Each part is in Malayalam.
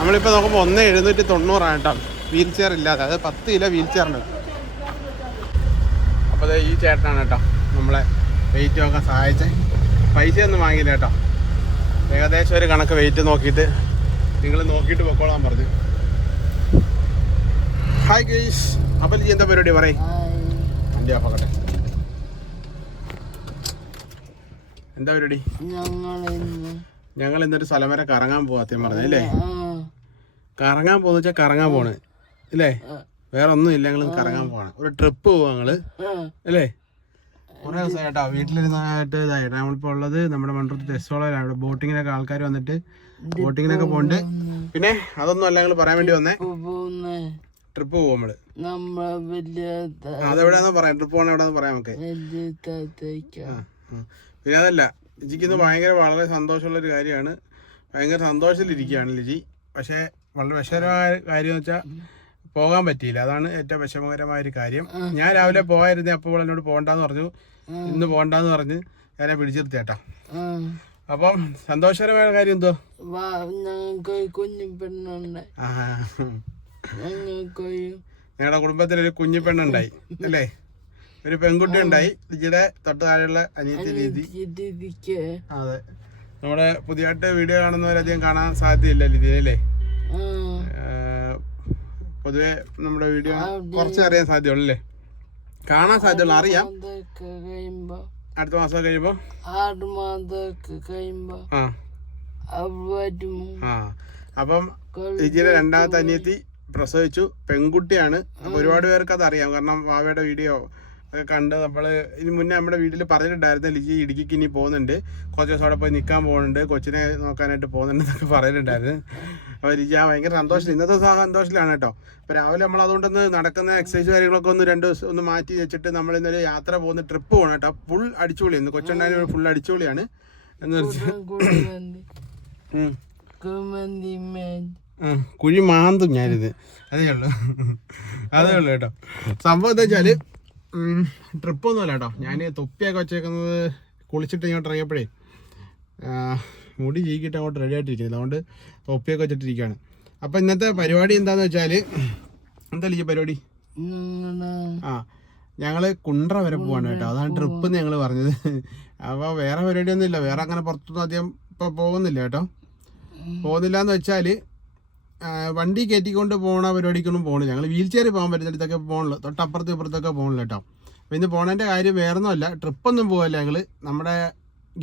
നമ്മളിപ്പോൾ നോക്കുമ്പോൾ ഒന്ന് എഴുന്നൂറ്റി തൊണ്ണൂറാണ് കേട്ടോ. വീൽ ചെയർ ഇല്ലാതെ. അത് പത്ത് കിലോ വീൽ ചെയറിന് അപ്പോൾ അത് ഈ ചേട്ടനാണ് കേട്ടോ നമ്മളെ വെയിറ്റ് ഒക്കെ സഹായിച്ച്. പൈസ ഒന്നും വാങ്ങിയില്ല കേട്ടോ. ഏകദേശം ഒരു കണക്ക് വെയിറ്റ് നോക്കിയിട്ട് നിങ്ങൾ നോക്കിയിട്ട് പൊക്കോളാൻ പറഞ്ഞു. ഹായ് ഗേഷ് അപ്പം നീ എന്താ പരിപാടി പറയും? വണ്ടി ആപ്പാക്കട്ടെ എന്താ പരിപാടി? ഞങ്ങൾ ഇന്നൊരു സ്ഥലം വരെ കറങ്ങാൻ പോവാ സത്യം പറഞ്ഞല്ലേ കറങ്ങാൻ പോകുന്ന വെച്ചാൽ കറങ്ങാൻ പോണ്. അല്ലേ വേറെ ഒന്നും ഇല്ല ഞങ്ങൾ കറങ്ങാൻ പോകണം ഒരു ട്രിപ്പ് പോവാ ഞങ്ങൾ. അല്ലേ ദിവസം ദിവസമായിട്ടോ വീട്ടിലിരുന്നായിട്ട് ഇതായിട്ട് നമ്മളിപ്പോൾ ഉള്ളത് നമ്മുടെ മണ്ടൂർ ടെസ്റ്റോളാണ് അവിടെ ബോട്ടിങ്ങിനൊക്കെ ആൾക്കാർ വന്നിട്ട് ബോട്ടിങ്ങിനൊക്കെ പോണ്ട് പിന്നെ അതൊന്നും അല്ല ഞങ്ങൾ പറയാൻ വേണ്ടി വന്നേ. ട്രിപ്പ് പോകും നമ്മൾ. അതെവിടെയാന്ന് പറയാം. ട്രിപ്പ് പോകണ എവിടെയാന്ന് പറയാം നമുക്ക്. പിന്നെ അതല്ല ലിജിക്ക് ഇന്ന് ഭയങ്കര വളരെ സന്തോഷമുള്ള ഒരു കാര്യമാണ്. ഭയങ്കര സന്തോഷത്തിലിരിക്കുകയാണ് ലിജി. പക്ഷേ വളരെ വിഷമകരമായ കാര്യം എന്ന് വെച്ചാൽ പോകാൻ പറ്റിയില്ല. അതാണ് ഏറ്റവും വിഷമകരമായ ഒരു കാര്യം. ഞാൻ രാവിലെ പോകായിരുന്നേ അപ്പോൾ എന്നോട് പോകണ്ടെന്ന് പറഞ്ഞു. ഇന്ന് പോകണ്ടെന്ന് പറഞ്ഞ് ഞാനെ പിടിച്ചിരുത്തി ചേട്ടാ അപ്പം സന്തോഷകരമായ കാര്യം എന്തോ? ഞങ്ങൾക്ക് കുഞ്ഞു പെണ്ണുണ്ട്. ഞങ്ങളുടെ കുടുംബത്തിൽ ഒരു കുഞ്ഞു പെണ്ണുണ്ടായി അല്ലേ? ഒരു പെൺകുട്ടി ഉണ്ടായി ലിജിയുടെ തൊട്ട് താഴെയുള്ള അനിയത്തി രീതി. അതെ. നമ്മുടെ പുതിയതായിട്ട് വീഡിയോ കാണുന്നവരധികം കാണാൻ സാധ്യതയില്ല ഏഹ് പൊതുവെ നമ്മുടെ വീഡിയോ കുറച്ച് അറിയാൻ സാധ്യതയുള്ളൂ അല്ലേ കാണാൻ സാധ്യതയുള്ള അറിയാം. അടുത്ത മാസം ആറ് കഴിയുമ്പോ ആ. അവരും ആ. അപ്പം ലിജിയുടെ രണ്ടാമത്തെ അനിയത്തി പ്രസവിച്ചു പെൺകുട്ടിയാണ്. അപ്പൊ ഒരുപാട് പേർക്ക് അത് അറിയാം. കാരണം വാവയുടെ വീഡിയോ കണ്ട് നമ്മൾ ഇതിന് മുന്നേ നമ്മുടെ വീട്ടിൽ പറഞ്ഞിട്ടുണ്ടായിരുന്നു ലിജി ഇടുക്കിക്ക് ഇനി പോകുന്നുണ്ട്. കുറച്ച് ദിവസം അവിടെ പോയി നിൽക്കാൻ പോകുന്നുണ്ട്. കൊച്ചിനെ നോക്കാനായിട്ട് പോകുന്നുണ്ട് എന്നൊക്കെ പറഞ്ഞിട്ടുണ്ടായിരുന്നു. അപ്പോൾ ലിജി ആ ഭയങ്കര സന്തോഷം ഇന്നത്തെ ദിവസം ആ സന്തോഷത്തിലാണ് കേട്ടോ. അപ്പോൾ രാവിലെ നമ്മൾ അതുകൊണ്ടൊന്ന് നടക്കുന്ന എക്സസൈസ് കാര്യങ്ങളൊക്കെ ഒന്ന് രണ്ട് ദിവസം ഒന്ന് മാറ്റി വെച്ചിട്ട് നമ്മൾ ഇന്നലെ യാത്ര പോകുന്ന ട്രിപ്പ് പോകണം കേട്ടോ. ഫുൾ അടിച്ചുപൊളി ഇന്ന് കൊച്ചുണ്ടായാലും ഫുൾ അടിച്ചുപൊളിയാണ്. എന്ന് വെച്ചാൽ കുഴി മാന്തും ഞാനിത്. അതേ ഉള്ളൂ. അതേ ഉള്ളൂ കേട്ടോ. സംഭവം എന്താ വെച്ചാൽ ട്രിപ്പ് ഒന്നുമല്ല കേട്ടോ ഞാൻ തൊപ്പിയൊക്കെ വെച്ചേക്കുന്നത് കുളിച്ചിട്ട് ഇങ്ങോട്ട് ഇറങ്ങിയപ്പോഴേ മുടി ചീക്കിട്ട് അങ്ങോട്ട് റെഡി ആയിട്ടിരിക്കുന്നത് അതുകൊണ്ട് തൊപ്പിയൊക്കെ വെച്ചിട്ടിരിക്കുകയാണ്. അപ്പം ഇന്നത്തെ പരിപാടി എന്താന്ന് വെച്ചാൽ എന്താ ഈ പരിപാടി? ആ ഞങ്ങൾ കുണ്ട്ര വരെ പോവാണ് കേട്ടോ. അതാണ് ട്രിപ്പ് എന്ന് ഞങ്ങൾ പറഞ്ഞത്. അപ്പോൾ വേറെ പരിപാടിയൊന്നും ഇല്ല വേറെ അങ്ങനെ പുറത്തൊന്നും അധികം ഇപ്പോൾ പോകുന്നില്ല കേട്ടോ. പോകുന്നില്ല എന്ന് വെച്ചാൽ വണ്ടി കയറ്റിക്കൊണ്ട് പോണ പരിപാടിക്കൊന്നും പോകണില്ല ഞങ്ങൾ വീൽ ചെയറിൽ പോകാൻ പറ്റുന്നിടത്തൊക്കെ പോകണുള്ളൂ തൊട്ടപ്പുറത്തും ഇപ്പുറത്തൊക്കെ പോകണില്ല കേട്ടോ. അപ്പോൾ ഇന്ന് പോണതിന്റെ കാര്യം വേറൊന്നുമല്ല ട്രിപ്പൊന്നും പോകല്ല ഞങ്ങൾ നമ്മുടെ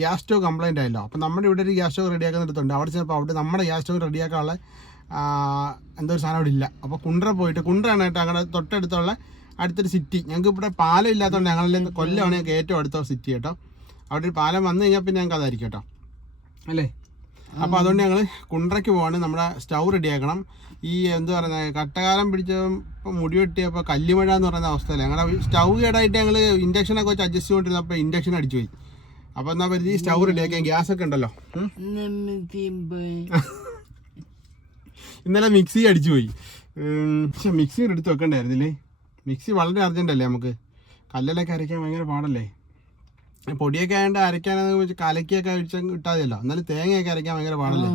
ഗ്യാസ് സ്റ്റോവ് കംപ്ലൈന്റ് ആയല്ലോ. അപ്പോൾ നമ്മുടെ ഇവിടെ ഒരു ഗ്യാസ് സ്റ്റോവ് റെഡിയാക്കുന്നിടത്തുണ്ട് അവിടെ ചെന്നപ്പോൾ അവിടെ നമ്മുടെ ഗ്യാസ് സ്റ്റോവ് റെഡിയാക്കാനുള്ള എന്തോ ഒരു സാധനം അവിടെ ഇല്ല. അപ്പോൾ കുണ്ട്ര പോയിട്ട് കുണ്ട്രാണ് കേട്ടോ ഞങ്ങളുടെ തൊട്ടടുത്തുള്ള അടുത്തൊരു സിറ്റി ഞങ്ങൾക്ക് ഇവിടെ പാലം ഇല്ലാത്തതുകൊണ്ട് ഞങ്ങളിൽ കൊല്ലമാണ് ഞങ്ങൾക്ക് ഏറ്റവും അടുത്ത സിറ്റി കേട്ടോ. അവിടെ ഒരു പാലം വന്നു കഴിഞ്ഞാൽ പിന്നെ ഞങ്ങൾക്ക് അതായിരിക്കും കേട്ടോ. അല്ലേ? അപ്പോൾ അതുകൊണ്ട് ഞങ്ങൾ കുണ്ടറയ്ക്ക് പോവാണ്. നമ്മുടെ സ്റ്റൗ റെഡിയാക്കണം. ഈ എന്ത് പറയുന്നത് കട്ടകാലം പിടിച്ച മുടി വെട്ടിയപ്പോൾ കല്ലുമഴ എന്ന് പറയുന്ന അവസ്ഥയല്ല? ഞങ്ങളുടെ സ്റ്റൗ കേടായിട്ട് ഞങ്ങൾ ഇൻഡക്ഷനൊക്കെ വെച്ച് അഡ്ജസ്റ്റ് ചെയ്തുകൊണ്ടിരുന്നപ്പോൾ ഇൻഡക്ഷൻ അടിച്ചു പോയി. അപ്പോൾ എന്നാൽ പരിധി സ്റ്റൗ റെഡിയാക്കാൻ ഗ്യാസ് ഒക്കെ ഉണ്ടല്ലോ. ഇന്നലെ മിക്സി അടിച്ചു പോയി. പക്ഷെ മിക്സി എടുത്ത് വെക്കണ്ടായിരുന്നില്ലേ? മിക്സി വളരെ അർജന്റ് അല്ലേ നമുക്ക്? കല്ലിലൊക്കെ അരയ്ക്കാൻ ഭയങ്കര പാടല്ലേ? പൊടിയൊക്കെ ആയതുകൊണ്ട് അരയ്ക്കാനൊക്കെ കലക്കിയൊക്കെ അഴിച്ചാൽ കിട്ടാതെയല്ലോ എന്നാലും തേങ്ങയൊക്കെ അരയ്ക്കാൻ ഭയങ്കര പാടല്ലേ?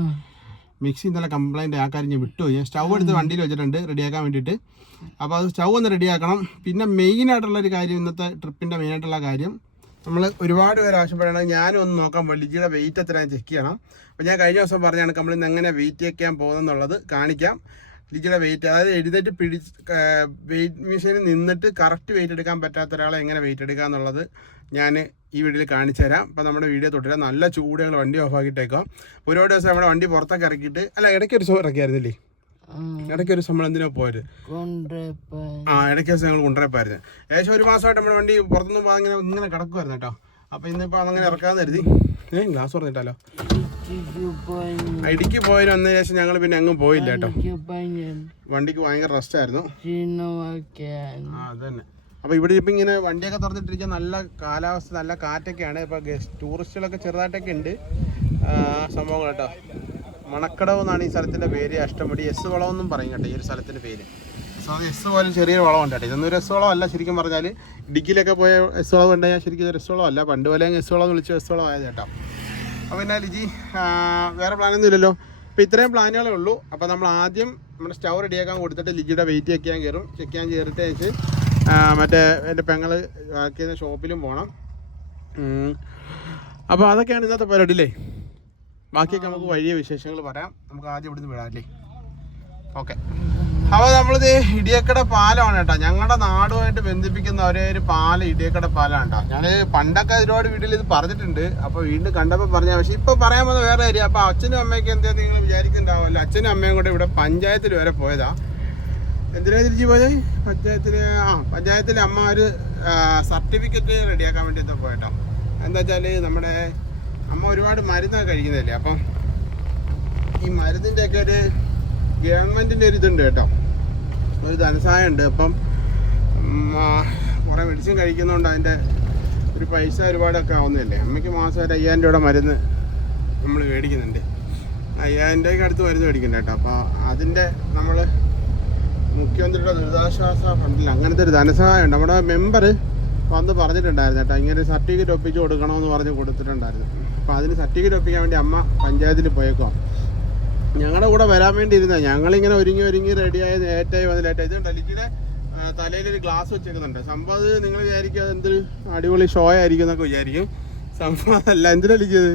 മിക്സി ഇന്നലെ കംപ്ലൈന്റ് ആ കാര്യം ഞാൻ വിട്ടുപോയി ഞാൻ സ്റ്റൗ എടുത്ത് വണ്ടിയിൽ വെച്ചിട്ടുണ്ട് റെഡിയാക്കാൻ വേണ്ടിയിട്ട്. അപ്പോൾ അത് സ്റ്റൗ ഒന്ന് റെഡിയാക്കണം. പിന്നെ മെയിനായിട്ടുള്ള ഒരു കാര്യം ഇന്നത്തെ ട്രിപ്പിന്റെ മെയിനായിട്ടുള്ള കാര്യം നമ്മൾ ഒരുപാട് പേര് ആവശ്യപ്പെടണം ഞാനും ഒന്ന് നോക്കാൻ വള്ളിജിയുടെ വെയിറ്റ് എത്രയാണ് ചെക്ക് ചെയ്യണം. അപ്പോൾ ഞാൻ കഴിഞ്ഞ ദിവസം പറഞ്ഞാണ് നമ്മൾ ഇന്ന് എങ്ങനെ വെയിറ്റ് വയ്ക്കാൻ പോകുന്നെന്നുള്ളത് കാണിക്കാം. ലിജിയുടെ വെയിറ്റ് അതായത് എഴുന്നേറ്റ് പിടിച്ച് വെയിറ്റ് മെഷീനിൽ നിന്നിട്ട് കറക്റ്റ് വെയിറ്റ് എടുക്കാൻ പറ്റാത്ത ഒരാളെ എങ്ങനെ വെയിറ്റ് എടുക്കുക എന്നുള്ളത് ഞാൻ ഈ വീഡിയോയിൽ കാണിച്ചു തരാം. അപ്പോൾ നമ്മുടെ വീഡിയോ തൊട്ടിട്ട് നല്ല ചൂട് ഞങ്ങൾ വണ്ടി ഓഫ് ആക്കിയിട്ടേക്കാം. ഒരുപാട് ദിവസം നമ്മുടെ വണ്ടി പുറത്തൊക്കെ ഇറക്കിയിട്ട് അല്ല ഇടയ്ക്ക് ഒരു ദിവസം ഇറക്കിയായിരുന്നില്ലേ? ഇടയ്ക്ക് ഒരു നമ്മൾ എന്തിനാ പോയത്? കൊണ്ടുപോയി ആ ഇടയ്ക്ക് ദിവസം ഞങ്ങൾ കൊണ്ടുവരപ്പായിരുന്നു. ഏകദേശം ഒരു മാസമായിട്ട് നമ്മുടെ വണ്ടി പുറത്തുനിന്ന് പോകാൻ ഇങ്ങനെ ഇങ്ങനെ കിടക്കുമായിരുന്നു കേട്ടോ. അപ്പോൾ ഇന്നിപ്പോൾ അങ്ങനെ ഇറക്കാമെന്ന് കരുതി. ഏ ഗ്ലാസ് പറഞ്ഞിട്ടാലോ പോയി ഇടുക്കി പോയതിന് വന്നതിന് ശേഷം ഞങ്ങൾ പിന്നെ അങ്ങ് പോയില്ല കേട്ടോ. വണ്ടിക്ക് ഭയങ്കര റെസ്റ്റ് ആയിരുന്നു. അതന്നെ. അപ്പോൾ ഇവിടെ ഇപ്പം ഇങ്ങനെ വണ്ടിയൊക്കെ തുറന്നിട്ടിരിക്കാൻ നല്ല കാലാവസ്ഥ നല്ല കാറ്റൊക്കെയാണ്. ഇപ്പോൾ ഗസ്റ്റ് ടൂറിസ്റ്റുകളൊക്കെ ചെറുതായിട്ടൊക്കെ ഉണ്ട്. സംഭവങ്ങൾ കേട്ടോ. മണക്കടവ് എന്നാണ് ഈ സ്ഥലത്തിന്റെ പേര്. അഷ്ടമുടി എസ് വളം എന്നും പറയും കേട്ടോ ഈ ഒരു സ്ഥലത്തിന്റെ പേര്. സോ അത് എസ് പോലും ചെറിയൊരു വളമുണ്ട് കേട്ടോ. ഇതൊന്നും ഒരു എസ് വളമല്ല ശരിക്കും പറഞ്ഞാൽ ഇടുക്കിയിലൊക്കെ പോയ എസ് വളം ഞാൻ ശരിക്കും എസ് വളം അല്ല. പണ്ട് പോലെ എസ് വളം എന്ന് വിളിച്ച എസ് ആയത് കേട്ടോ. അപ്പോൾ പിന്നെ ലിജി വേറെ പ്ലാനൊന്നും ഇല്ലല്ലോ. അപ്പോൾ ഇത്രയും പ്ലാനുകളേ ഉള്ളൂ. അപ്പോൾ നമ്മൾ ആദ്യം നമ്മുടെ സ്റ്റവ് റെഡിയാക്കാൻ കൊടുത്തിട്ട് ലിജിയുടെ വെയിറ്റ് ചെക്ക് ചെയ്യാൻ കയറും. ചെക്ക് ചെയ്യാൻ കയറിയിട്ട് മറ്റേ എന്റെ പെങ്ങൾ വർക്ക് ചെയ്യുന്ന ഷോപ്പിലും പോകണം അപ്പോൾ അതൊക്കെയാണ് ഇന്നത്തെ പരിപാടി അല്ലേ? ബാക്കിയൊക്കെ നമുക്ക് വലിയ വിശേഷങ്ങൾ പറയാം. നമുക്ക് ആദ്യം ഇവിടുന്ന് വിടാം അല്ലേ? ഓക്കെ. അപ്പോൾ നമ്മളിത് ഇടിയക്കട പാലമാണ് കേട്ടോ. ഞങ്ങളുടെ നാടുമായിട്ട് ബന്ധിപ്പിക്കുന്ന ഒരേ ഒരു പാലം ഇടിയക്കട പാലമാണ് കേട്ടോ. ഞാൻ പണ്ടൊക്കെ ഒരുപാട് വീട്ടിൽ ഇത് പറഞ്ഞിട്ടുണ്ട്. അപ്പോൾ വീണ്ടും കണ്ടപ്പോൾ പറഞ്ഞ പക്ഷേ ഇപ്പോൾ പറയാൻ വന്ന വേറെ കാര്യം. അപ്പോൾ അച്ഛനും അമ്മയ്ക്ക് എന്താ നിങ്ങൾ വിചാരിക്കുന്നുണ്ടാവുമല്ലോ? അച്ഛനും അമ്മയും കൂടെ ഇവിടെ പഞ്ചായത്തിൽ വരെ പോയതാ. എന്തിനാ തിരിച്ചു പോയത്? പഞ്ചായത്തിലെ ആ പഞ്ചായത്തിലെ അമ്മ ഒരു സർട്ടിഫിക്കറ്റ് റെഡിയാക്കാൻ വേണ്ടി എന്താ പോയിട്ടോ. എന്താ വെച്ചാൽ നമ്മുടെ അമ്മ ഒരുപാട് മരുന്നൊക്കെ കഴിക്കുന്നതല്ലേ അപ്പം ഈ മരുന്നിന്റെയൊക്കെ ഒരു ഗവൺമെന്റിന്റെ ഒരു ഇതുണ്ട് കേട്ടോ. ഒരു ധനസഹായം ഉണ്ട് അപ്പം കുറേ മെഡിസിൻ കഴിക്കുന്നതുകൊണ്ട് അതിന്റെ ഒരു പൈസ ഒരുപാടൊക്കെ ആവുന്നില്ലേ അമ്മയ്ക്ക് മാസം ഒരു അയ്യായിരം രൂപയുടെ മരുന്ന് നമ്മൾ മേടിക്കുന്നുണ്ട്. അയ്യായിരം രൂപയ്ക്ക് അടുത്ത് മരുന്ന് മേടിക്കുന്നുണ്ട് കേട്ടോ. അപ്പോൾ അതിന്റെ നമ്മൾ മുഖ്യമന്ത്രിയുടെ ദുരിതാശ്വാസ ഫണ്ടിൽ അങ്ങനത്തെ ഒരു ധനസഹായം ഉണ്ട്. നമ്മുടെ മെമ്പർ വന്ന് പറഞ്ഞിട്ടുണ്ടായിരുന്നു കേട്ടോ ഇങ്ങനെ സർട്ടിഫിക്കറ്റ് ഒപ്പിച്ച് കൊടുക്കണമെന്ന് പറഞ്ഞ് കൊടുത്തിട്ടുണ്ടായിരുന്നു. അപ്പോൾ അതിന് സർട്ടിഫിക്കറ്റ് ഒപ്പിക്കാൻ വേണ്ടി അമ്മ പഞ്ചായത്തിൽ പോയേക്കോ ഞങ്ങളുടെ കൂടെ വരാൻ വേണ്ടി ഇരുന്ന ഞങ്ങളിങ്ങനെ ഒരുങ്ങി ഒരുങ്ങി റെഡിയായി ലേറ്റായി വന്ന് ലേറ്റായി ഇത് തലയിൽ ഒരു ഗ്ലാസ് വെച്ചേക്കുന്നുണ്ട്. സംഭവം അത് നിങ്ങൾ വിചാരിക്കുക എന്ത് അടിപൊളി ഷോ ആയിരിക്കും എന്നൊക്കെ വിചാരിക്കും. സംഭവം അതല്ല എന്തിനാ ലിക്കിയത്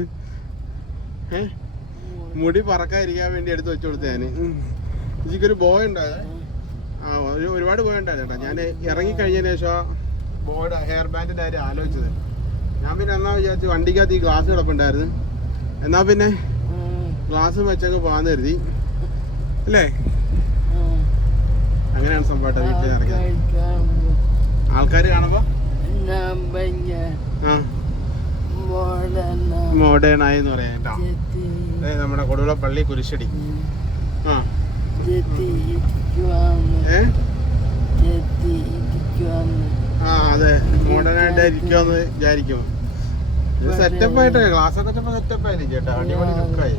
മുടി പറക്കാതിരിക്കാൻ വേണ്ടി എടുത്ത് വെച്ചു കൊടുത്ത ഞാൻ എനിക്കൊരു ബോയ് ഉണ്ടായത്. ഒരുപാട് പോയണ്ട ചേട്ടാ ഞാൻ ഇറങ്ങി കഴിഞ്ഞതിന് ശേഷം ബോർഡ് ഹെയർ ബാൻഡിന്റെ കാര്യം ആലോചിച്ചത്. ഞാൻ പിന്നെ എന്നാ വിചാരിച്ചു വണ്ടിക്കകത്ത് ഈ ഗ്ലാസ് കിടപ്പുണ്ടായിരുന്നു. എന്നാ പിന്നെ ഗ്ലാസ് വെച്ചൊക്കെ പോകാന്ന് കരുതി. അല്ലേ? അങ്ങനെയാണ് സംഭവം വീട്ടിൽ ഇറങ്ങിയത് ആൾക്കാർ കാണുമ്പോ? മോഡേൺ ആയി എന്ന് പറയാം കേട്ടോ. നമ്മുടെ കൊടുവള പള്ളി കുരിശടി. ആ. ആ അതെ. ഇരിക്കുമെന്ന് വിചാരിക്കും. സെറ്റപ്പ് ആയിട്ട് ക്ലാസ് ഒക്കെ സെറ്റപ്പ് ആയിരിക്കും കേട്ടോ. അടിപൊളി ലുക്കായി.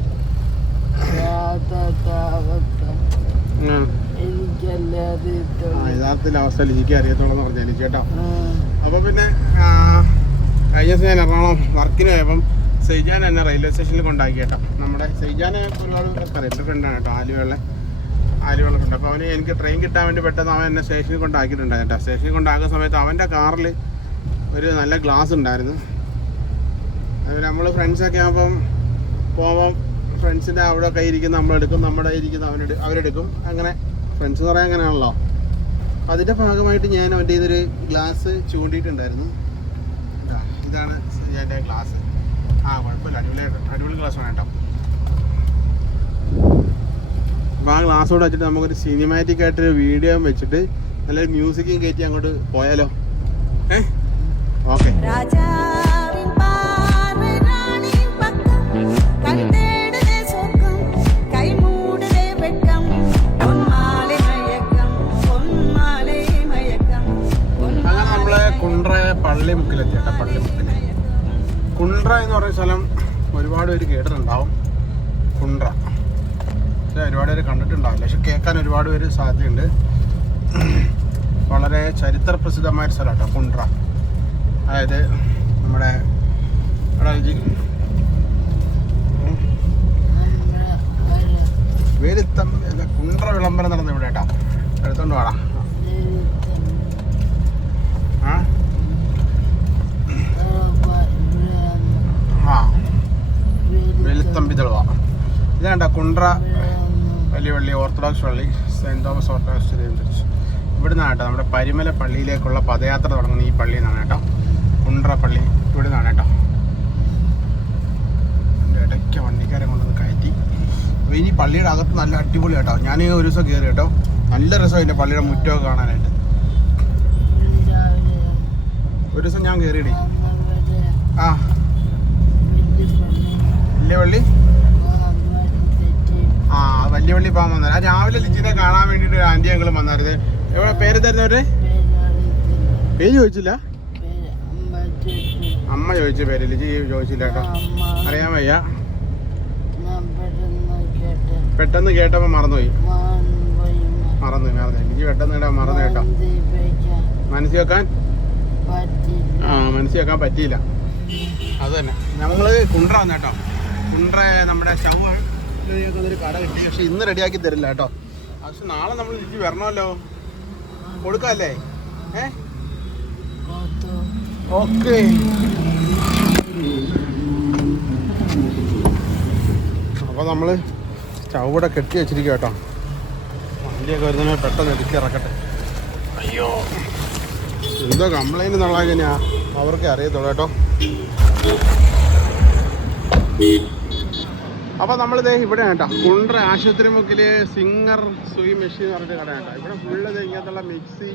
യഥാർത്ഥത്തിൽ അവസ്ഥ അറിയത്തോളെന്ന് പറഞ്ഞു എനിക്ക് കേട്ടോ. അപ്പൊ പിന്നെ കഴിഞ്ഞ ദിവസം ഞാൻ എറണാകുളം വർക്കിന് പോയപ്പം സെയ്ജാൻ എന്നെ റെയിൽവേ സ്റ്റേഷനിൽ കൊണ്ടാക്കി കേട്ടോ. നമ്മുടെ സെയ്ജാനെ ഒരുപാട് പേർക്ക് അറിയാം എന്റെ ഫ്രണ്ടാണ് കേട്ടോ ആലുവയുള്ള ആലുവയുള്ള ഫ്രണ്ട് അപ്പോൾ അവന് എനിക്ക് ട്രെയിൻ കിട്ടാൻ വേണ്ടി പെട്ടെന്ന് അവൻ എന്നെ സ്റ്റേഷനിൽ കൊണ്ടാക്കിയിട്ടുണ്ടായിരുന്നു സ്റ്റേഷനിൽ കൊണ്ടാക്കുന്ന സമയത്ത് അവന്റെ കാറിൽ ഒരു നല്ല ഗ്ലാസ് ഉണ്ടായിരുന്നു. അതുപോലെ നമ്മൾ ഫ്രണ്ട്സൊക്കെ ആകുമ്പം പോകുമ്പം ഫ്രണ്ട്സിന്റെ അവിടെ കൈ ഇരിക്കുന്ന നമ്മളെടുക്കും നമ്മുടെ ഇരിക്കുന്ന അവനെടു അവരെടുക്കും. അങ്ങനെ ഫ്രണ്ട്സ് എന്ന് പറയാൻ അങ്ങനെയാണല്ലോ. അതിന്റെ ഭാഗമായിട്ട് ഞാൻ അവന്റെ ഇതൊരു ഗ്ലാസ് ചൂണ്ടിയിട്ടുണ്ടായിരുന്നു. ഇതാ, ഇതാണ് എന്റെ ഗ്ലാസ് ആ കുഴപ്പമില്ല. അടിപൊളി അടിപൊളി ഗ്ലാസ് വേണം കേട്ടോ. അപ്പോൾ ആ ഗ്ലാസ്സോട് വെച്ചിട്ട് നമുക്കൊരു സിനിമാറ്റിക് ആയിട്ടൊരു വീഡിയോ വെച്ചിട്ട് നല്ല മ്യൂസിക്കും കയറ്റി അങ്ങോട്ട് പോയാലോ? ഏ? ഓക്കെ. കുണ്ട്ര പള്ളിമുക്കിലെത്തി കേട്ടോ പള്ളിമുക്കിൽ കുണ്ട്ര എന്ന് പറയുന്ന സ്ഥലം ഒരുപാട് പേര് കേട്ടിട്ടുണ്ടാവും. പക്ഷേ ഒരുപാട് പേര് കണ്ടിട്ടുണ്ടാവില്ല. പക്ഷെ കേൾക്കാൻ ഒരുപാട് പേര് സാധ്യതയുണ്ട്. വളരെ ചരിത്ര പ്രസിദ്ധമായ ഒരു സ്ഥലം കേട്ടോ കുണ്ട്ര. അതായത് നമ്മുടെ വേലുത്തം കുണ്ട്ര വിളംബരം നടന്ന ഇവിടെ കേട്ടോ എടുത്തോണ്ട് വേണം ആ. വെളുത്തമ്പി തെളുവ. ഇത് കണ്ട കുണ്ട്ര വലിയ പള്ളി ഓർത്തഡോക്സ് പള്ളി സെന്റ് തോമസ് ഓർത്തഡോക്സ് ചെറിയ ചർച്ച് ഇവിടുന്ന് കേട്ടോ നമ്മുടെ പരിമല പള്ളിയിലേക്കുള്ള പദയാത്ര തുടങ്ങുന്ന ഈ പള്ളിയിൽ നിന്നാണ് കേട്ടോ. കുണ്ട്ര പള്ളി ഇവിടെ നിന്നാണ് കേട്ടോ ഇടയ്ക്ക് വണ്ടിക്കാരെ കൊണ്ടുവന്ന് കയറ്റി. അപ്പോൾ ഇനി പള്ളിയുടെ അകത്ത് നല്ല അടിപൊളി കേട്ടോ. ഞാൻ ഒരു ദിവസം കയറി കേട്ടോ. നല്ല രസം എന്റെ പള്ളിയുടെ മുറ്റമൊക്കെ കാണാനായിട്ട്. ഒരു ദിവസം ഞാൻ കയറിയിടേ ആ. ഇല്ലേ പള്ളി? ആ വലിയ വള്ളി പോകാൻ വന്നത് ആ രാവിലെ ലിജിനെ കാണാൻ വേണ്ടിയിട്ട് ആന്റി ഞങ്ങൾ വന്നായിരുന്നു എവിടെ പേര് തരുന്നവര് പേര് ചോദിച്ചില്ല? അമ്മ ചോദിച്ച പേര് ലിജി ചോദിച്ചില്ല കേട്ടോ. അറിയാൻ വയ്യ. പെട്ടെന്ന് കേട്ടപ്പോൾ മറന്നുപോയി. മറന്നു മറന്നു ലിജി പെട്ടെന്ന് കേട്ടാ മറന്നു കേട്ടോ. മനസ്സിൽ വെക്കാൻ? ആ മനസ്സിൽ വെക്കാൻ പറ്റിയില്ല. അത് തന്നെ. നമ്മൾ കുണ്ട്ര വന്നേട്ടോ കുണ്ട്ര നമ്മുടെ റെഡിയാക്കുന്ന പക്ഷെ ഇന്ന് റെഡിയാക്കി തരില്ല കേട്ടോ. പക്ഷെ നാളെ നമ്മൾ ലിജി വരണമല്ലോ. കൊടുക്കല്ലേ? ഏ. ഓക്കെ. അപ്പോൾ നമ്മൾ ചവിടെ കെട്ടി വെച്ചിരിക്കുക കേട്ടോ. വണ്ടിയൊക്കെ വരുന്നതിന് പെട്ടെന്ന് എടുക്കി ഇറക്കട്ടെ. അയ്യോ. എന്തോ കംപ്ലൈന്റ് എന്നുള്ള എങ്ങനെയാ അവർക്ക് അറിയത്തുള്ളൂ കേട്ടോ. അപ്പോൾ നമ്മളിത് ഇവിടെ കേട്ടോ കുണ്ട്ര ആശുപത്രി മുക്കിൽ സിംഗർ സുയി മെഷീൻ എന്ന് പറഞ്ഞിട്ട് കട കേട്ടോ ഇവിടെ ഫുള്ള് ഇങ്ങനത്തുള്ള മിക്സി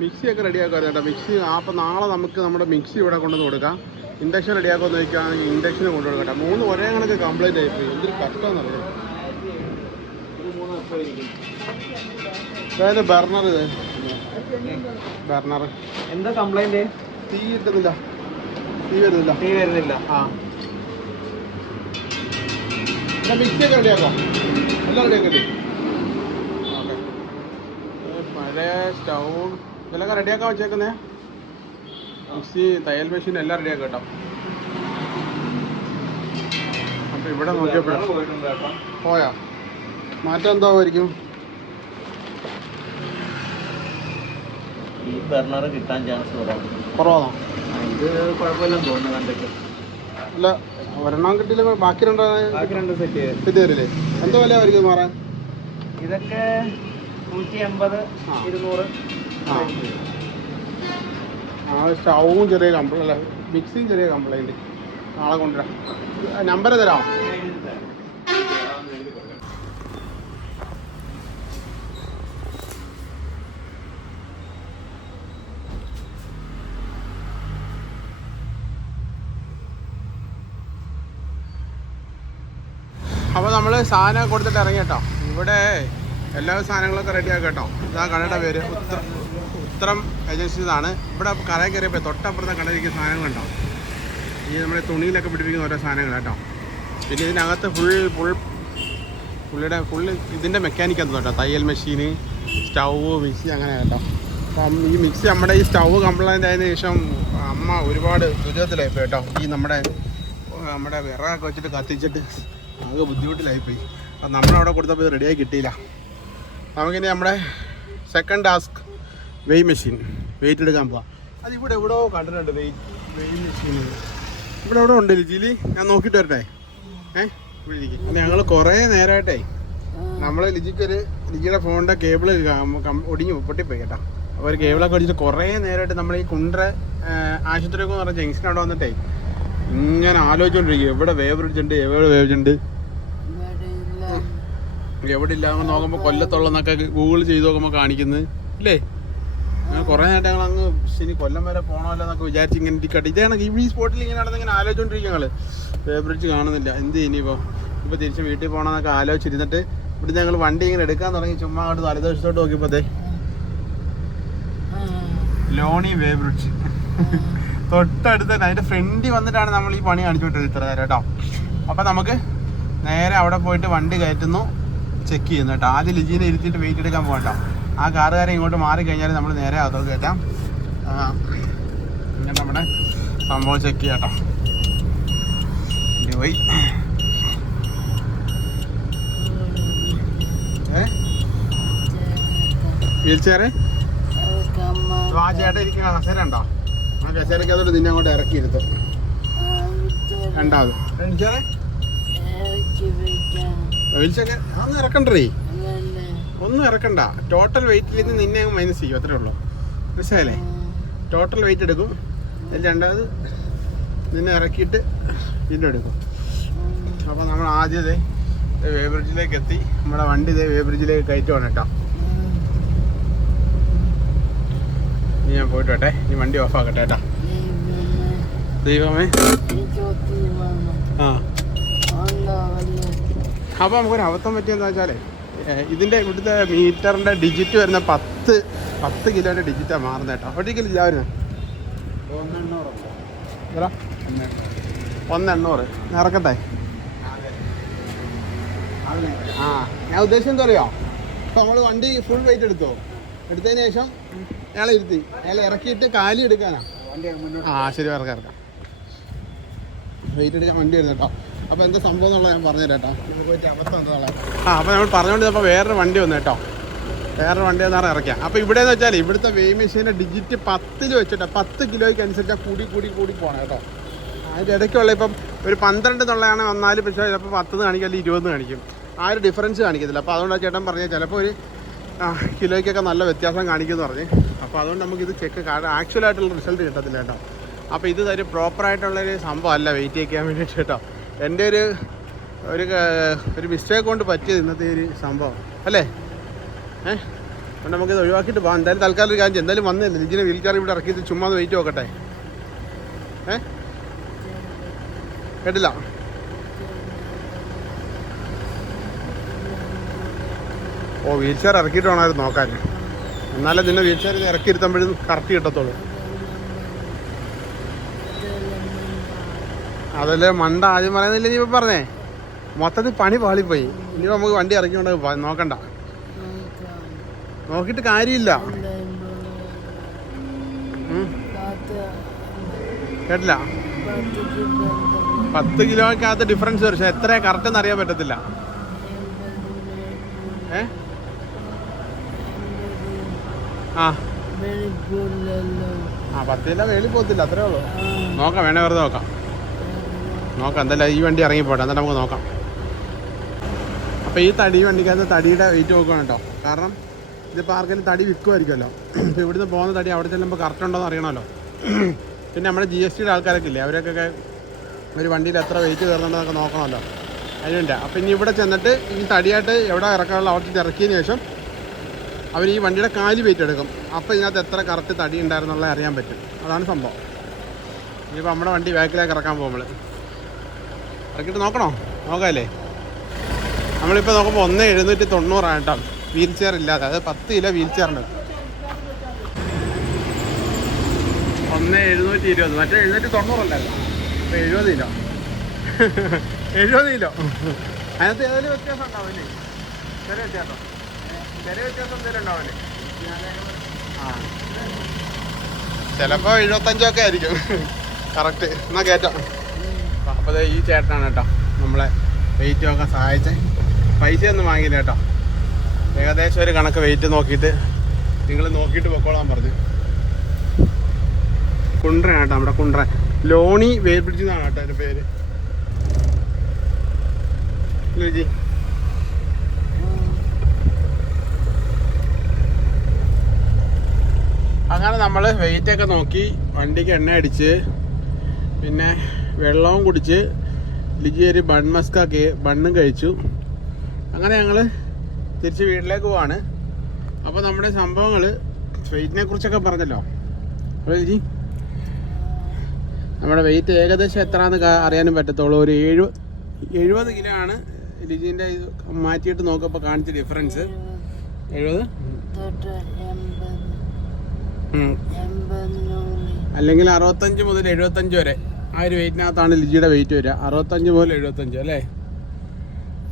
മിക്സിയൊക്കെ റെഡിയാക്കുമായിരുന്നു കേട്ടോ. മിക്സി അപ്പോൾ നാളെ നമുക്ക് നമ്മുടെ മിക്സി ഇവിടെ കൊണ്ടുവന്ന് കൊടുക്കാം. ഇൻഡക്ഷൻ റെഡിയാക്കുമെന്ന് ചോദിക്കുകയാണെങ്കിൽ ഇൻഡക്ഷന് കൊണ്ടു കൊടുക്കട്ടെ മൂന്ന് ഒരേ കണക്ക് കംപ്ലൈന്റ് ആയിപ്പോയി എന്തൊരു കഷ്ടം അതായത് ബർണർ ഇത്. ബർണർ. എന്താ കംപ്ലൈന്റ് തീ കിട്ടുന്നില്ല. തീ വരുന്നില്ല. തീ വരുന്നില്ല. ആ. എന്നാ മിക്സിയൊക്കെ റെഡിയാക്കാം എല്ലാം റെഡിയാക്കല്ലേ ഓക്കെ. പഴയ സ്റ്റൗ ഇതെല്ലാം റെഡിയാക്കാൻ വെച്ചേക്കുന്നേ? മിക്സി തയ്യൽ മെഷീൻ എല്ലാം റെഡിയാക്കാം കേട്ടോ. അപ്പോൾ ഇവിടെ നോക്കിയപ്പോഴാണ് പോയിട്ടുണ്ട് കേട്ടോ. പോയാ. മാറ്റം എന്താവുമായിരിക്കും? ഈ ബർണർ കിട്ടാൻ ചാൻസ് കുറവാണോ? ഇത് കുഴപ്പമില്ലെന്ന് തോന്നുന്നു കണ്ടിട്ട്. അല്ല ഒരെണ്ണം കിട്ടിയില്ല ബാക്കി രണ്ടാണ് ബാക്കി രണ്ട് സെറ്റ് കിട്ടി തരില്ലേ എന്തോ വില ഇത് മാറാൻ? ഇതൊക്കെ നൂറ്റി എൺപത്. ഇരുന്നൂറ്. ആ. ആ സ്റ്റൗവും ചെറിയ കംപ്ലൈന്റ് അല്ല മിക്സിയും ചെറിയ കംപ്ലൈന്റ് നാളെ കൊണ്ടുവരാം. നമ്പർ തരാം അപ്പോൾ നമ്മൾ സാധനം കൊടുത്തിട്ട് ഇറങ്ങി കേട്ടോ. ഇവിടെ എല്ലാ സാധനങ്ങളൊക്കെ റെഡിയാക്കി കേട്ടോ. ഇതാ കടയുടെ പേര്. ഉത്ര ഉത്തരം ഏജൻസീസാണ് ഇവിടെ കടയിൽ കയറിയപ്പോൾ തൊട്ടപ്പുറത്തെ കടയിലേക്ക് സാധനങ്ങളുണ്ടോ ഈ നമ്മുടെ തുണിയിലൊക്കെ പിടിപ്പിക്കുന്ന ഓരോ സാധനങ്ങൾ കേട്ടോ. പിന്നെ ഇതിനകത്ത് ഫുൾ ഫുൾ പുള്ളിയുടെ ഫുള്ള് ഇതിന്റെ മെക്കാനിക് എന്തോ കേട്ടോ. തയ്യൽ മെഷീന് സ്റ്റൗവ് മിക്സി അങ്ങനെ കേട്ടോ. അപ്പം ഈ മിക്സി നമ്മുടെ ഈ സ്റ്റൗവ് കംപ്ലൈന്റ് ആയതിനു ശേഷം അമ്മ ഒരുപാട് ദുരിതത്തിലായിപ്പോയി കേട്ടോ. ഈ നമ്മുടെ നമ്മുടെ വിറകൊക്കെ വെച്ചിട്ട് കത്തിച്ചിട്ട് ആകെ ബുദ്ധിമുട്ടിലായിപ്പോയി. അപ്പം നമ്മളവിടെ കൊടുത്തപ്പോൾ ഇത് റെഡിയായി കിട്ടിയില്ല. നമുക്കിനി നമ്മുടെ second task weigh machine weight എടുക്കാൻ പോവാം. അത് ഇവിടെ എവിടെയോ കണ്ടിട്ടുണ്ട് വെയിറ്റ് വെയ് മെഷീൻ ഇവിടെ എവിടെ ഉണ്ട് ലിജിലി ഞാൻ നോക്കിയിട്ട് വരട്ടെ. ഏഹ് ഞങ്ങൾ കുറേ നേരമായിട്ടേ നമ്മൾ ലിജിക്കൊരു ലിജിയുടെ ഫോണിന്റെ കേബിൾ ഒടിഞ്ഞു പൊട്ടിപ്പോയി കേട്ടോ. അപ്പോൾ ഒരു കേബിളൊക്കെ ഒടിച്ചിട്ട് കുറേ നേരമായിട്ട് നമ്മൾ ഈ കുണ്ട്ര ആശുപത്രി എന്ന് പറഞ്ഞ ജംഗ്ഷൻ അവിടെ വന്നിട്ടേ ഇങ്ങനെ ആലോചിച്ചോണ്ടിരിക്കും. എവിടെ വേവ് ബ്രിഡ്ജ് ഉണ്ട്? എവിടെ വേവ് ഉണ്ട്? Very എവിടെ ഇല്ല അങ്ങ് നോക്കുമ്പോൾ കൊല്ലത്തുള്ളന്നൊക്കെ ഗൂഗിൾ ചെയ്ത് നോക്കുമ്പോൾ കാണിക്കുന്നത് ഇല്ലേ? അങ്ങനെ കുറേ നേരം ഞങ്ങൾ അങ്ങ് ശനി കൊല്ലം വരെ പോകണമല്ലോ എന്നൊക്കെ വിചാരിച്ച് ഇങ്ങനെ ഇരിക്കട്ടെ ഇതാണ് ഈ സ്പോട്ടിൽ ഇങ്ങനെ നടന്ന് ഇങ്ങനെ ആലോചിച്ചോണ്ടിരിക്കും ഞങ്ങൾ വേവ് ബ്രിഡ്ജ് കാണുന്നില്ല. എന്ത് ഇനിയിപ്പോൾ ഇപ്പോൾ തിരിച്ച് വീട്ടിൽ പോകണമെന്നൊക്കെ ആലോചിച്ചിരുന്നിട്ട് ഇവിടെ ഞങ്ങൾ വണ്ടി ഇങ്ങനെ എടുക്കാൻ തുടങ്ങി. ചുമ്മാ അങ്ങോട്ട് തലദോഷത്തോട്ട് നോക്കിയപ്പോ ലോണി വേ ബ്രിഡ്ജ്. തൊട്ടടുത്ത് തന്നെ അതിന്റെ ഫ്രണ്ടിൽ വന്നിട്ടാണ് നമ്മൾ ഈ പണി കാണിച്ചുകൊണ്ടിരുന്നത് ഇത്ര നേരം കേട്ടോ. അപ്പൊ നമുക്ക് നേരെ അവിടെ പോയിട്ട് വണ്ടി കയറ്റുന്നു ചെക്ക് ചെയ്യുന്നു കേട്ടോ. ആദ്യം ലിജീനെ ഇരുത്തിയിട്ട് വെയിറ്റ് എടുക്കാൻ പോകട്ടോ ആ കാറുകാരെ ഇങ്ങോട്ട് മാറി കഴിഞ്ഞാൽ നമ്മൾ നേരെ അകത്തോട്ട് കയറ്റാം. പിന്നെ നമ്മുടെ സംഭവം ചെക്ക് ചെയ്യാട്ടോ വണ്ടി പോയി. വീൽ ചെയറ് ആ ചേട്ടൻ ഇരിക്കുന്ന കസേര ഉണ്ടോ? അതോട് നിന്നെ അങ്ങോട്ട് ഇറക്കിയിരുത്തും. രണ്ടാമത്. അതൊന്നും ഇറക്കണ്ടേ ഒന്നും ഇറക്കണ്ട. ടോട്ടൽ വെയിറ്റിൽ നിന്ന് നിന്നെ അങ്ങ് മൈനസ് ചെയ്യും അത്രേ ഉള്ളൂ. മനസ്സിലായില്ലേ? ടോട്ടൽ വെയിറ്റ് എടുക്കും. അതിൽ രണ്ടാമത് നിന്നെ ഇറക്കിയിട്ട് വീണ്ടും എടുക്കും. അപ്പോൾ നമ്മൾ ആദ്യത്തെ വേബ്രിഡ്ജിലേക്ക് വേ ബ്രിഡ്ജിലേക്ക് എത്തി. നമ്മുടെ വണ്ടി ഇതേ വേ ബ്രിഡ്ജിലേക്ക് കയറ്റുവാണ് കേട്ടോ. ഇനി ഞാൻ പോയിട്ട് വട്ടെ ഇനി വണ്ടി ഓഫാക്കട്ടെ കേട്ടോ. ദൈവമേ. ആ. അപ്പോൾ നമുക്കൊരു അബദ്ധം പറ്റിയെന്ന് വെച്ചാലേ ഇതിന്റെ ഇവിടുത്തെ മീറ്ററിന്റെ ഡിജിറ്റ് വരുന്ന പത്ത് പത്ത് കിലോയുടെ ഡിജിറ്റാണ് മാറുന്നത് കേട്ടോ. ഒരിക്കലും ഇല്ല ഒന്നെണ്ണൂറ്. ഇറക്കട്ടെ ആ ഞാൻ ഉദ്ദേശം എന്താ അറിയോ ഇപ്പം നമ്മൾ വണ്ടി ഫുൾ വെയിറ്റ് എടുത്തോ? എടുത്തതിന് ശേഷം അയാളെ ഇരുത്തി അയാളെ ഇറക്കിയിട്ട് കാലി എടുക്കാനാ. ആ ശരി ഇറക്കാം ഇറക്കാം. വെയിറ്റ് എടുക്കാൻ വണ്ടി വരുന്നത് കേട്ടോ. അപ്പോൾ എന്താ സംഭവം എന്നുള്ളത് ഞാൻ കേട്ടോ. പറ്റിയ അവസ്ഥ എന്താ ആ അപ്പോൾ നമ്മൾ പറഞ്ഞുകൊണ്ടിരുന്നപ്പോൾ വേറൊരു വണ്ടി വന്നു കേട്ടോ. വേറൊരു വണ്ടി എന്നാണ് ഇറക്കാം. അപ്പോൾ ഇവിടെ എന്ന് വെച്ചാൽ ഇവിടുത്തെ വെയ് മെഷീന്റെ ഡിജിറ്റ് പത്തിൽ വെച്ചിട്ട് പത്ത് കിലോയ്ക്ക് അനുസരിച്ച് കൂടി കൂടി കൂടി പോകണം കേട്ടോ. അതിന്റെ ഇടയ്ക്കുള്ള ഇപ്പം ഒരു പന്ത്രണ്ട് എന്നുള്ളതാണ് വന്നാൽ പക്ഷേ ചിലപ്പോൾ പത്ത് കാണിക്കും അല്ലെങ്കിൽ ഇരുപത് കാണിക്കും. ആ ഒരു ഡിഫറൻസ് കാണിക്കത്തില്ല. അപ്പോൾ അതുകൊണ്ട് ആ ചേട്ടൻ പറഞ്ഞത് ചിലപ്പോൾ ഒരു കിലോയ്ക്കൊക്കെ നല്ല വ്യത്യാസം കാണിക്കുമെന്ന് പറഞ്ഞ്. അപ്പോൾ അതുകൊണ്ട് നമുക്കിത് ചെക്ക് ആക്ച്വലായിട്ടുള്ള റിസൾട്ട് കിട്ടത്തില്ല കേട്ടോ. അപ്പോൾ ഇത് ഒരു പ്രോപ്പറായിട്ടുള്ളൊരു സംഭവം അല്ല വെയിറ്റ് ചെയ്യാൻ വേണ്ടിയിട്ട് കേട്ടോ. എന്റെ ഒരു ഒരു ഒരു മിസ്റ്റേക്ക് കൊണ്ട് പറ്റിയത് ഇന്നത്തെ ഒരു സംഭവം അല്ലേ? ഏഹ് അതുകൊണ്ട് നമുക്കിത് ഒഴിവാക്കിയിട്ട് പോകാം എന്തായാലും തൽക്കാലം ഒരു കാര്യം എന്തായാലും വന്നില്ല ലിജിനെ വീൽ ചെയർ ഇവിടെ ഇറക്കിയിട്ട് ചുമ്മാ വെയിറ്റ് നോക്കട്ടെ. ഏ? കേട്ടില്ല? ഓ വീൽ ചെയർ ഇറക്കിയിട്ട് വേണമായിരുന്നു നോക്കാൻ. എന്നാലേ നിന്നെ വീൽ ചെയർ ഇറക്കിയിരുത്തുമ്പോഴും കറക്റ്റ് കിട്ടത്തുള്ളൂ. അതല്ലേ മണ്ട ആദ്യം പറയുന്നില്ല നീ ഇപ്പൊ പറഞ്ഞേ? മൊത്തത്തിൽ പണി പാളിപ്പോയി. ഇനി നമുക്ക് വണ്ടി ഇറക്കിക്കൊണ്ട് നോക്കണ്ട. നോക്കിയിട്ട് കാര്യമില്ല. കേട്ടില്ല? പത്ത് കിലോയ്ക്കകത്ത് ഡിഫറൻസ് വരും. പക്ഷെ എത്ര കറക്റ്റ് എന്ന് അറിയാൻ പറ്റത്തില്ല. ഏ? ആ. ആ പത്ത് കിലോ വേളി പോകത്തില്ല. അത്രേ ഉള്ളൂ. നോക്കാം വേണേ വെറുതെ നോക്കാം. നോക്കാം. എന്തായാലും ഈ വണ്ടി ഇറങ്ങിപ്പോട്ടെ. എന്നിട്ട് നമുക്ക് നോക്കാം. അപ്പോൾ ഈ തടി വണ്ടിക്കകത്ത് തടിയുടെ വെയിറ്റ് നോക്കുകയാണ് കേട്ടോ. കാരണം ഇതിപ്പോൾ ആർക്കെങ്കിലും തടി വിൽക്കുമായിരിക്കുമല്ലോ. ഇപ്പോൾ ഇവിടുന്ന് പോകുന്ന തടി അവിടെ ചെല്ലുമ്പോൾ കറക്റ്റ് ഉണ്ടോ എന്ന് അറിയണമല്ലോ. പിന്നെ നമ്മുടെ ജി എസ് ടിയുടെ ആൾക്കാരൊക്കെ ഇല്ലേ? അവരൊക്കെ ഒരു വണ്ടിയിൽ എത്ര വെയിറ്റ് കയറുന്നുണ്ടെന്നൊക്കെ നോക്കണമല്ലോ. അതിനുണ്ട്. അപ്പോൾ ഇനി ഇവിടെ ചെന്നിട്ട് ഈ തടിയായിട്ട് എവിടെ ഇറക്കാനുള്ള അവിടെ ഇറക്കിയതിന് ശേഷം അവർ ഈ വണ്ടിയുടെ കാലി വെയിറ്റ് എടുക്കും. അപ്പോൾ ഇതിനകത്ത് എത്ര കറക്റ്റ് തടി ഉണ്ടായിരുന്നുള്ളത് അറിയാൻ പറ്റും. അതാണ് സംഭവം. ഇനിയിപ്പോൾ നമ്മുടെ വണ്ടി ബാക്കിലേക്ക് ഇറക്കാൻ പോകും നമ്മൾ ഇറക്കിയിട്ട് നോക്കണോ? നോക്കാമല്ലേ നമ്മളിപ്പോൾ നോക്കുമ്പോൾ ഒന്ന് എഴുന്നൂറ്റി തൊണ്ണൂറാണ് കേട്ടോ. വീൽ ചെയർ ഇല്ലാതെ. അത് പത്ത് കിലോ വീൽ ചെയറിന് ഒന്ന് എഴുന്നൂറ്റി ഇരുപത്. മറ്റേ എഴുന്നൂറ്റി തൊണ്ണൂറല്ലല്ലോ അപ്പോൾ എഴുപത് കിലോ. എഴുപത് കിലോ. അതിനകത്ത് ഏതെങ്കിലും വ്യത്യാസം ഉണ്ടാവില്ലേ? ചെറിയ വ്യത്യാസം. ചെറിയ വ്യത്യാസം എന്തെങ്കിലും ഉണ്ടാവില്ലേ? ആ. ചിലപ്പോൾ എഴുപത്തഞ്ചൊക്കെ ആയിരിക്കും. കറക്റ്റ് എന്നാൽ കയറ്റാം അപ്പോൾ ഈ ചേട്ടനാണ് കേട്ടോ. നമ്മളെ വെയിറ്റ് ഒക്കെ സഹായിച്ചേ. പൈസ ഒന്നും വാങ്ങിയില്ല കേട്ടോ. ഏകദേശം ഒരു കണക്ക് വെയിറ്റ് നോക്കിയിട്ട് നിങ്ങൾ നോക്കിയിട്ട് പൊക്കോളാൻ പറഞ്ഞു. കുണ്ട്രയാണ് കേട്ടോ നമ്മുടെ കുണ്ട്ര. ലോണി വെയിൽ ബ്രിഡ്ജ് എന്നാണ് കേട്ടോ എന്റെ പേര്. ലുജി. അങ്ങനെ നമ്മൾ വെയിറ്റൊക്കെ നോക്കി വണ്ടിക്ക് എണ്ണ അടിച്ച്. പിന്നെ വെള്ളവും കുടിച്ച് ലിജി ഒരു ബൺ മസ്ക ബണ്ണും കഴിച്ചു. അങ്ങനെ ഞങ്ങൾ തിരിച്ച് വീട്ടിലേക്ക് പോവാണ്. അപ്പോൾ നമ്മുടെ സംഭവങ്ങൾ വെയിറ്റിനെ കുറിച്ചൊക്കെ പറഞ്ഞല്ലോ. അപ്പോൾ ലിജി നമ്മുടെ വെയിറ്റ് ഏകദേശം എത്രയാണെന്ന് അറിയാനും പറ്റത്തുള്ളൂ. ഒരു ഏഴു എഴുപത് കിലോ ആണ് ലിജിന്റെ ഇത് മാറ്റിയിട്ട് നോക്കുമ്പോൾ കാണിച്ച ഡിഫറൻസ് എഴുപത്? അല്ലെങ്കിൽ അറുപത്തഞ്ച് മുതൽ എഴുപത്തഞ്ച് വരെ. ആ ഒരു വെയിറ്റിനകത്താണ് ലിജിയുടെ വെയിറ്റ് വരിക. അറുപത്തഞ്ച് മുതൽ എഴുപത്തഞ്ച് അല്ലേ?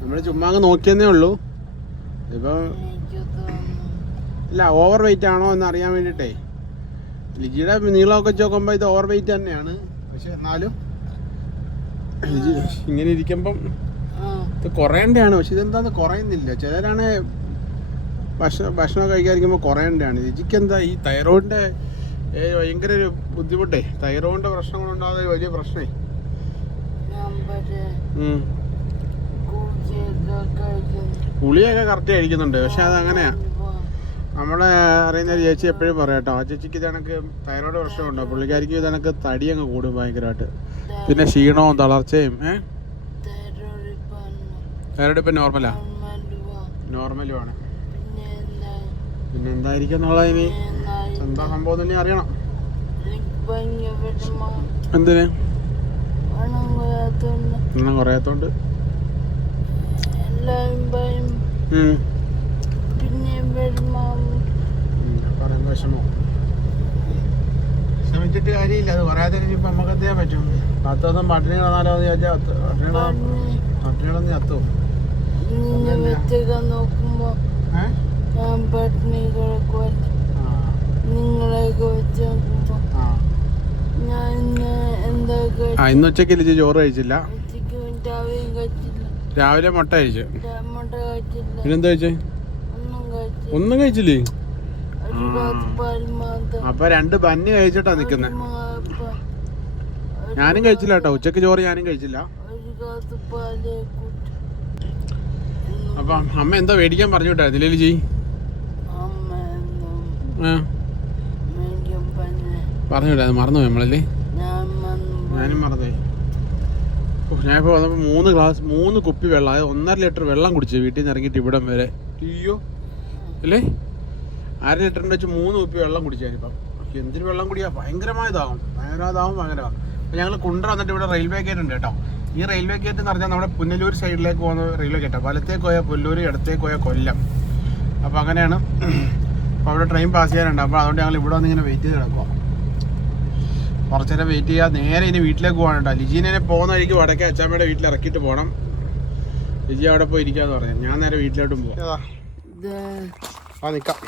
നമ്മൾ ചുമ്മാ അങ്ങ് നോക്കിയെന്നേ ഉള്ളൂ. എനിക്ക് ഇല്ല ഓവർ വെയിറ്റ് ആണോ എന്ന് അറിയാൻ വേണ്ടിയിട്ടേ. ലിജിയുടെ നീളമൊക്കെ വെച്ച് നോക്കുമ്പോൾ ഇത് ഓവർ വെയിറ്റ് തന്നെയാണ്. പക്ഷെ എന്നാലും ലിജി ഇങ്ങനെ ഇരിക്കുമ്പം ഇത് കുറയേണ്ടതാണ്. പക്ഷെ ഇതെന്താന്ന് കുറയുന്നില്ല. ചിലരാണ് ഭക്ഷണം ഭക്ഷണം കഴിക്കാതിരിക്കുമ്പോൾ കുറയേണ്ടതാണ്. ലിജിക്ക് എന്താ ഈ തൈറോയിഡിന്റെ ഭയങ്കര ഒരു ബുദ്ധിമുട്ടേ. പ്രശ്നം പ്രശ്നങ്ങളുണ്ടാകുന്ന ഒരു വലിയ പ്രശ്നേ. ഗുളിയൊക്കെ കറക്റ്റ് കഴിക്കുന്നുണ്ട്. പക്ഷെ അത് അങ്ങനെയാ. നമ്മളെ അറിയുന്ന ഒരു ചേച്ചി എപ്പോഴും പറയാം കേട്ടോ ആ ചേച്ചിക്ക് ഇതണക്ക് തൈറോയിഡ് പ്രശ്നമുണ്ടോ. പുള്ളിക്കാരിക്ക് ഇതണക്ക് തടി അങ്ങ് കൂടും ഭയങ്കരമായിട്ട് പിന്നെ ക്ഷീണവും തളർച്ചയും തൈറോയിഡ് ഇപ്പം നോർമലാ? നോർമലുമാണ് നോർമലും ആണ് പിന്നെ എന്തായിരിക്കും എന്നുള്ളത് ഇനി? എന്താ സംഭവം തന്നെ അറിയണം. എന്തിന്? എണ്ണം കുറയാത്തോണ്ട്. പറയുമ്പോ വിഷമോ. ശ്രമിച്ചിട്ട് കാര്യമില്ല. അത് പറയാതെ ഇനിയിപ്പോ നമുക്ക് എത്തിയാൻ പറ്റും? പത്ത് ദിവസം പട്ടിണി കിടന്നാലോ എന്ന് ചോദിച്ചാൽ പട്ടിണി കിടന്നാ- ചത്തു. നോക്കുമ്പോ പട്ടിണി കിടക്കുമല്ല നിങ്ങളെയൊക്കെ വെച്ച് നോക്കുമ്പോ ആ. ഞാൻ ഇന്ന് ആ ഉച്ചയ്ക്ക് ചോറ് കഴിച്ചില്ല. ഉച്ചയ്ക്ക് കഴിച്ചില്ല. രാവിലെ മുട്ട കഴിച്ചു. മുട്ട കഴിച്ചില്ല. പിന്നെന്താ കഴിച്ചേ? ഒന്നും കഴിച്ചില്ല. ഒന്നും കഴിച്ചില്ലേ? ഒരു ഗ്ലാസ് പാൽ മാത്രം. അപ്പൊ രണ്ട് ബന്നി കഴിച്ചിട്ടാ നിക്കുന്നെ. ഞാനും കഴിച്ചില്ല കേട്ടോ. ഉച്ചയ്ക്ക് ചോറ് ഞാനും കഴിച്ചില്ല. ഒരു ഗ്ലാസ് പാൽ കുട്ടി അപ്പൊ അമ്മ എന്താ മേടിക്കാൻ പറഞ്ഞു കേട്ടോ അമ്മ എന്നും മേടിക്കാൻ പറഞ്ഞ പറഞ്ഞു വിട്ടായിരുന്നു മറന്നുപോയി നമ്മളല്ലേ? ഞാനും മറന്നുപോയി ഞാൻ ഇപ്പോൾ വന്നപ്പോ മൂന്ന് ഗ്ലാസ് മൂന്ന് കുപ്പി വെള്ളം അതായത് ഒന്നര ലിറ്റർ വെള്ളം കുടിച്ചു വീട്ടിൽ നിന്ന് ഇറങ്ങിയിട്ട് ഇവിടം വരെ. അയ്യോ. അല്ലേ? അര ലിറ്ററിന്റെ വെച്ച് മൂന്ന് കുപ്പി വെള്ളം കുടിച്ചായിരുന്നു ഇപ്പം. എന്തിന് വെള്ളം കുടിയാ? ഭയങ്കരമായതാവും ഭയങ്കരമായതാവും ഭയങ്കര അപ്പം ഞങ്ങൾ കൊണ്ടുവന്നിട്ട് ഇവിടെ റെയിൽവേ ഗേറ്റ് ഉണ്ട് കേട്ടോ. ഈ റെയിൽവേ ഗേറ്റ് എന്ന് പറഞ്ഞാൽ നമ്മുടെ പുനലൂർ സൈഡിലേക്ക് പോകുന്ന റെയിൽവേ ഗേറ്റാണ് വലത്തേക്ക് പോയാൽ പുല്ലൂർ ഇടത്തേക്ക് പോയാൽ കൊല്ലം. അപ്പോൾ അങ്ങനെയാണ്. അപ്പോൾ അവിടെ ട്രെയിൻ പാസ് ചെയ്യാനുണ്ട്. അപ്പോൾ അതുകൊണ്ട് ഞങ്ങൾ ഇവിടെ വന്ന് ഇങ്ങനെ വെയിറ്റ് ചെയ്ത് കിടക്കുക കുറച്ച് നേരം വെയിറ്റ് ചെയ്യുക നേരെ ഇനി വീട്ടിലേക്ക് പോകാൻ കേട്ടോ. ലിജീനെ പോകുന്ന വഴിക്ക് വടക്കേ അച്ചാമ്മയുടെ വീട്ടിൽ ഇറക്കിയിട്ട് പോകണം ലിജി അവിടെ പോയി ഇരിക്കാന്ന് പറഞ്ഞു. ഞാൻ നേരെ വീട്ടിലോട്ടും പോവാം. ആ നിക്കാം.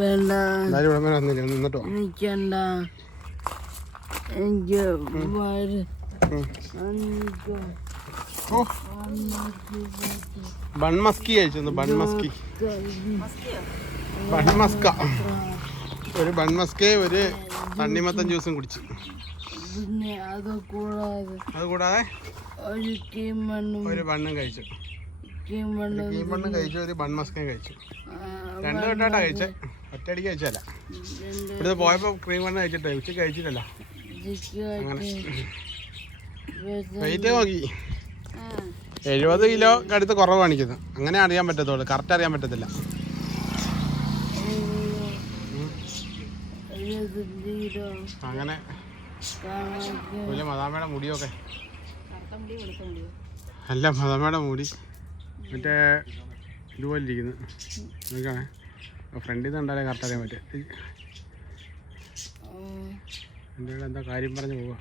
വേണ്ട. എന്തായാലും ഇവിടെ വരെ വന്നില്ല? നിന്നിട്ടോ? എനിക്ക് ഓ. ബൺമസ്കി കഴിച്ചു. ബൺമസ്കി. ബൺമസ്ക. ഒരു ബൺമസ്കേ ഒരു തണ്ണിമത്തൻ ജ്യൂസും കുടിച്ചു. പിന്നെ അത് കൂടാതെ അതുകൂടാതെ ഒരു കീമണ്ണും ഒരു ബണ്ണും കഴിച്ചു. കീമണ്ണും കഴിച്ചു ഒരു ബൺമസ്കയും കഴിച്ചു. രണ്ട് തൊട്ടാട്ടാ കഴിച്ചേ. ഒറ്റയടിക്ക് കഴിച്ചല്ല ഇവിടുന്ന് പോയപ്പോ ക്രീം ബണ്ണ് കഴിച്ചിട്ടേ ഉച്ചയ്ക്ക് കഴിച്ചില്ലല്ലോ. അങ്ങനെ. വെയിറ്റ് നോക്കി. എഴുപത് കിലോ അടുത്ത് കുറവ് കാണിക്കുന്നത് അങ്ങനെ അറിയാൻ പറ്റത്തുള്ളൂ. കറക്റ്റ് അറിയാൻ പറ്റത്തില്ല. അങ്ങനെ മദാമയുടെ മുടിയൊക്കെ. അല്ല മദാമയുടെ മുടി. മറ്റേ ഇതുപോലെ ഇരിക്കുന്നു നോക്കണേ ഫ്രണ്ടിൽ നിന്ന് ഉണ്ടാലേ കറക്റ്റ് അറിയാൻ പറ്റും. എന്റെ എന്താ കാര്യം പറഞ്ഞു പോവാ.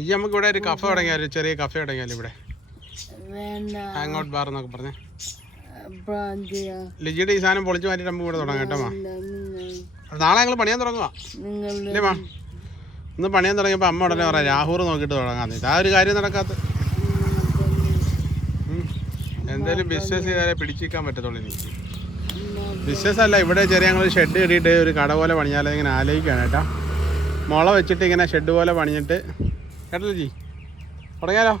ഈ നമുക്ക് ഇവിടെ ഒരു കഫ ഒരു ചെറിയ കഫ തുടങ്ങിയാലും ഇവിടെ? ഹാങ് ഔട്ട് ബാർ എന്നൊക്കെ പറഞ്ഞേ. ലിജിയുടെ ഈ സാധനം പൊളിച്ചു മാറ്റിട്ട് നമുക്ക് ഇവിടെ തുടങ്ങാം കേട്ടോ നാളെ ഞങ്ങൾ പണിയാൻ തുടങ്ങുക അല്ലേ മാ? ഇന്ന് പണിയാൻ തുടങ്ങിയപ്പോൾ അമ്മ ഉടനെ പറയാം രാഹൂർ നോക്കിയിട്ട് തുടങ്ങാന്ന് ആ ഒരു കാര്യം നടക്കാത്ത എന്തായാലും എന്തേലും ബിസിനസ് ചെയ്താലേ പിടിച്ചിരിക്കാൻ പറ്റത്തുള്ളൂ എനിക്ക് ബിസിനസ് അല്ല ഇവിടെ ചെറിയ ഞങ്ങൾ ഷെഡ് കെട്ടിയിട്ട് ഒരു കട പോലെ പണിഞ്ഞാലേ ഇങ്ങനെ ആലോചിക്കുകയാണ് കേട്ടോ. മുള വെച്ചിട്ട് ഇങ്ങനെ ഷെഡ് പോലെ പണിഞ്ഞിട്ട് കേട്ടല്ലോ ജി തുടങ്ങിയാലോ?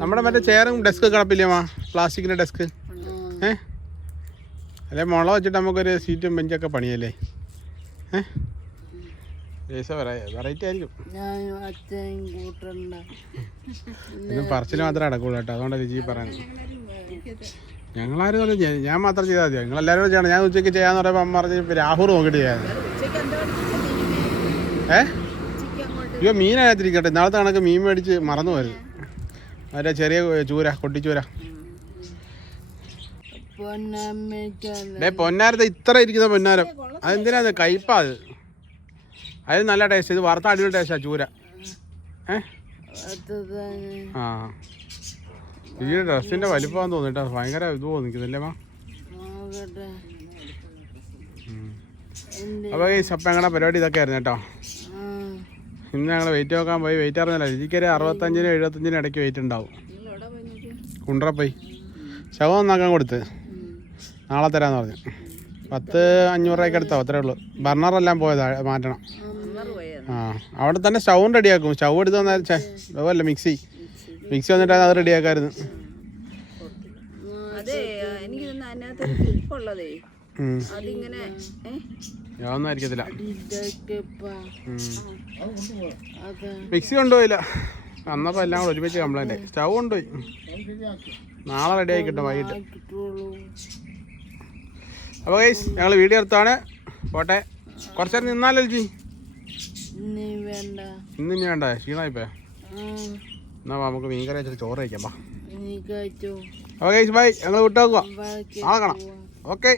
നമ്മുടെ മറ്റേ ചെയറും ഡെസ്ക് കിടപ്പില്ലേ മാ? പ്ലാസ്റ്റിക്കിന്റെ ഡെസ്ക്. ഏ? അല്ലെ മുള വെച്ചിട്ട് നമുക്കൊരു സീറ്റും ബെഞ്ചൊക്കെ പണിയല്ലേ? ഏ? വെറൈറ്റി ആയിരിക്കും. ഇത് പറച്ചിൽ മാത്രമേ അടക്കുള്ളൂ കേട്ടോ അതുകൊണ്ട് രുചി പറയുന്നത്. ഞങ്ങളാരും ഒന്നും ഞാൻ- ഞാൻ മാത്രം ചെയ്താൽ മതി ഞങ്ങൾ എല്ലാവരും കൂടെ ചെയ്യണം. ഞാൻ ഉച്ചയ്ക്ക് ചെയ്യാന്ന് പറയുമ്പോൾ അമ്മ പറഞ്ഞ് രാഹുൽ നോക്കിയിട്ട് ചെയ്യാൻ ഏ? അയ്യോ മീനകത്തിരിക്കട്ടെ. നാളത്തെ കണക്ക് മീൻ മേടിച്ച് മറന്നു പോയത് മറ്റേ ചെറിയ ചൂര കൊട്ടിച്ചൂര. ഡേ പൊന്നാരത്തെ ഇത്ര ഇരിക്കുന്ന പൊന്നാരം. അതെന്തിനാ അത് കയ്പാ അത്? അത് നല്ല ടേസ്റ്റ് ഇത് വറുത്ത അടിപൊളി ടേസ്റ്റാ ചൂര. ഏ? ആ. ഈ ഡ്രസ്സിന്റെ വലിപ്പമാന്ന് തോന്നിട്ടാ ഭയങ്കര ഇത് തോന്നിക്കുന്നില്ലേ മാ? അപ്പൊ. അപ്പോൾ ഈ അപ്പം ഞങ്ങളുടെ പരിപാടി ഇതൊക്കെ ആയിരുന്നു കേട്ടോ. ഇന്ന് ഞങ്ങൾ വെയിറ്റ് നോക്കാൻ പോയി. വെയിറ്റ് അറിഞ്ഞില്ല എനിക്കൊരു അറുപത്തഞ്ചിനും എഴുപത്തഞ്ചിനും ഇടയ്ക്ക് വെയിറ്റ് ഉണ്ടാവും. കുണ്ടറപ്പോയി ശവം ഒന്നാക്കാൻ കൊടുത്ത്. നാളെ തരാന്ന് പറഞ്ഞു. പത്ത് അഞ്ഞൂറ് രൂപയ്ക്ക് എടുത്താവും അത്രേ ഉള്ളൂ. ബർണറെല്ലാം പോയതാ മാറ്റണം. ആ അവിടെ തന്നെ സ്റ്റൗവും റെഡിയാക്കും. സ്റ്റൗ എടുത്ത് വന്നാൽ സ്റ്റൗവല്ല മിക്സി. മിക്സി വന്നിട്ട് അത് റെഡിയാക്കായിരുന്നു. ആയിരിക്കത്തില്ല. അത്. മിക്സി കൊണ്ടുപോയില്ല. അന്നപ്പോൾ എല്ലാം കൂടെ ഒരുമിച്ച് കംപ്ലൈന്റ് സ്റ്റൗ കൊണ്ടുപോയി. നാളെ റെഡി കിട്ടും വൈകിട്ട്. അപ്പോൾ ഗൈസ് ഞങ്ങൾ വീഡിയോ എടുത്താണ്. പോട്ടെ. കുറച്ച് നേരം നിന്നാലോ ജി ഇന്ന് ഇനി വേണ്ട. ക്ഷീണായിപ്പേ എന്നാ നമുക്ക് മീൻ കറി വെച്ചിട്ട് ചോറ് കഴിക്കാം കഴിച്ചോ അപ്പോൾ ഗൈസ് ബൈ ഞങ്ങൾ വിട്ടു നോക്കുക കാണാം. ഓക്കെ